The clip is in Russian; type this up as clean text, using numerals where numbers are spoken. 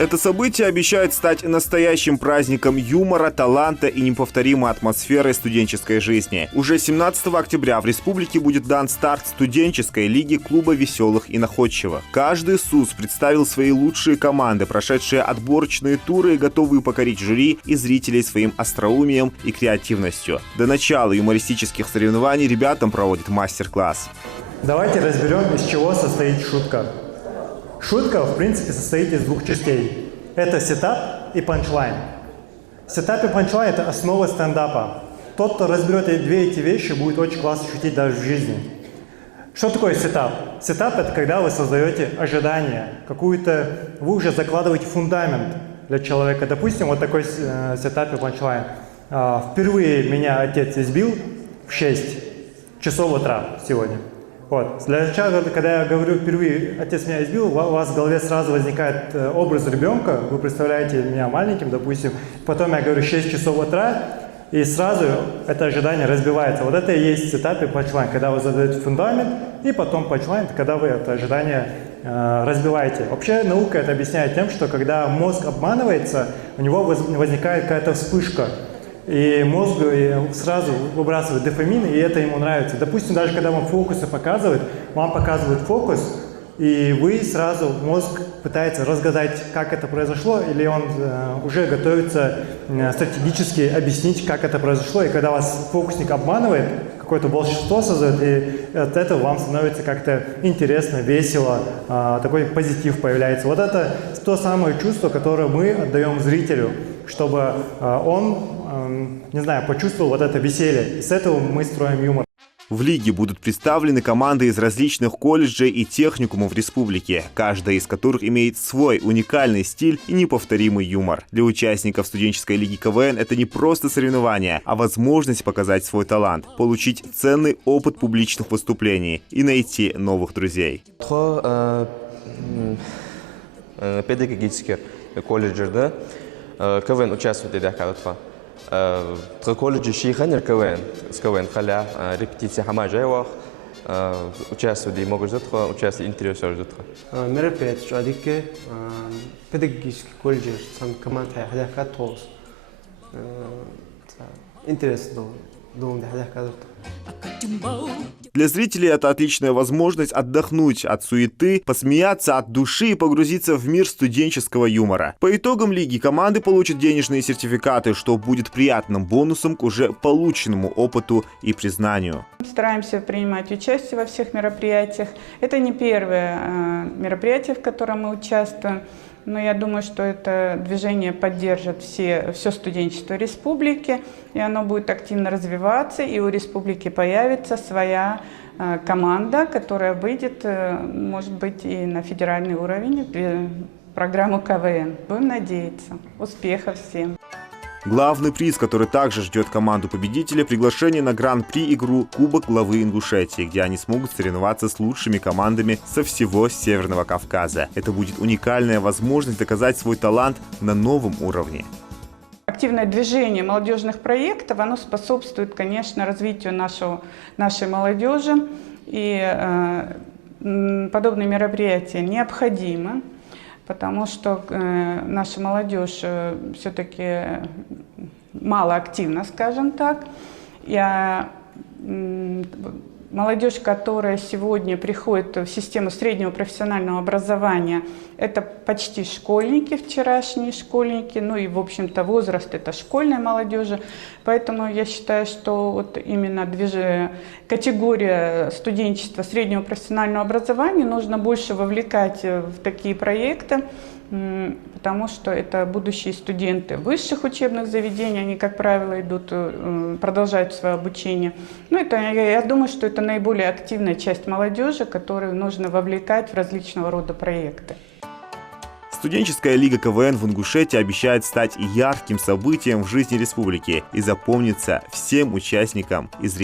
Это событие обещает стать настоящим праздником юмора, таланта и неповторимой атмосферой студенческой жизни. Уже 17 октября в республике будет дан старт студенческой лиги клуба веселых и находчивых. Каждый СУЗ представил свои лучшие команды, прошедшие отборочные туры и готовые покорить жюри и зрителей своим остроумием и креативностью. До начала юмористических соревнований ребятам проводит мастер-класс. Давайте разберем, из чего состоит шутка. Шутка, в принципе, состоит из двух частей. Это сетап и панчлайн. Сетап и панчлайн – это основа стендапа. Тот, кто разберет эти вещи, будет очень классно шутить даже в жизни. Что такое сетап? Сетап – это когда вы создаете ожидания, вы уже закладываете фундамент для человека. Допустим, вот такой сетап и панчлайн. Впервые меня отец избил в 6 часов утра сегодня. Вот. Для начала, когда я говорю впервые «отец меня избил», у вас в голове сразу возникает образ ребенка, вы представляете меня маленьким, допустим, потом я говорю 6 часов утра, и сразу это ожидание разбивается. Вот это и есть сетап и панчлайн, когда вы задаете фундамент, и потом панчлайн, когда вы это ожидание разбиваете. Вообще наука это объясняет тем, что когда мозг обманывается, у него возникает какая-то вспышка. И мозг сразу выбрасывает дофамин, и это ему нравится. Допустим, даже когда вам фокусы показывают, вам показывают фокус, и мозг пытается разгадать, как это произошло, или он уже готовится стратегически объяснить, как это произошло. И когда вас фокусник обманывает, какое-то волшебство создает, и от этого вам становится как-то интересно, весело, такой позитив появляется. Вот это то самое чувство, которое мы отдаем зрителю, чтобы он, не знаю, почувствовал вот это веселье. И с этого мы строим юмор. В лиге будут представлены команды из различных колледжей и техникумов республики, каждая из которых имеет свой уникальный стиль и неповторимый юмор. Для участников студенческой лиги КВН это не просто соревнование, а возможность показать свой талант, получить ценный опыт публичных выступлений и найти новых друзей. Педагогический колледжерда КВН участвует в Дахалатха. Колледж Шиханер КВН, с КВН халя, репетиция хамаджаевах, участвует и могут участвовать интересы. Мероприятие, что адике педагогический колледж, сам команда Дахатос. Интересно, думаю, Дахатос. Для зрителей это отличная возможность отдохнуть от суеты, посмеяться от души и погрузиться в мир студенческого юмора. По итогам лиги команды получат денежные сертификаты, что будет приятным бонусом к уже полученному опыту и признанию. Стараемся принимать участие во всех мероприятиях. Это не первое мероприятие, в котором мы участвуем. Но я думаю, что это движение поддержит все студенчество республики, и оно будет активно развиваться, и у республики появится своя команда, которая выйдет, может быть, и на федеральный уровень, в программу КВН. Будем надеяться. Успехов всем! Главный приз, который также ждет команду победителя, приглашение на гран-при игру Кубок главы Ингушетии, где они смогут соревноваться с лучшими командами со всего Северного Кавказа. Это будет уникальная возможность доказать свой талант на новом уровне. Активное движение молодежных проектов, оно способствует, конечно, развитию нашей молодежи, и подобные мероприятия необходимы. Потому что наша молодежь все-таки малоактивна, скажем так. Молодежь, которая сегодня приходит в систему среднего профессионального образования, это почти школьники, вчерашние школьники, ну и, в общем-то, возраст это школьной молодежи. Поэтому я считаю, что вот именно категория студенчества среднего профессионального образования нужно больше вовлекать в такие проекты, потому что это будущие студенты высших учебных заведений, они, как правило, продолжают свое обучение. Ну, я думаю, что это наиболее активная часть молодежи, которую нужно вовлекать в различного рода проекты. Студенческая лига КВН в Ингушетии обещает стать ярким событием в жизни республики и запомнится всем участникам и зрителям.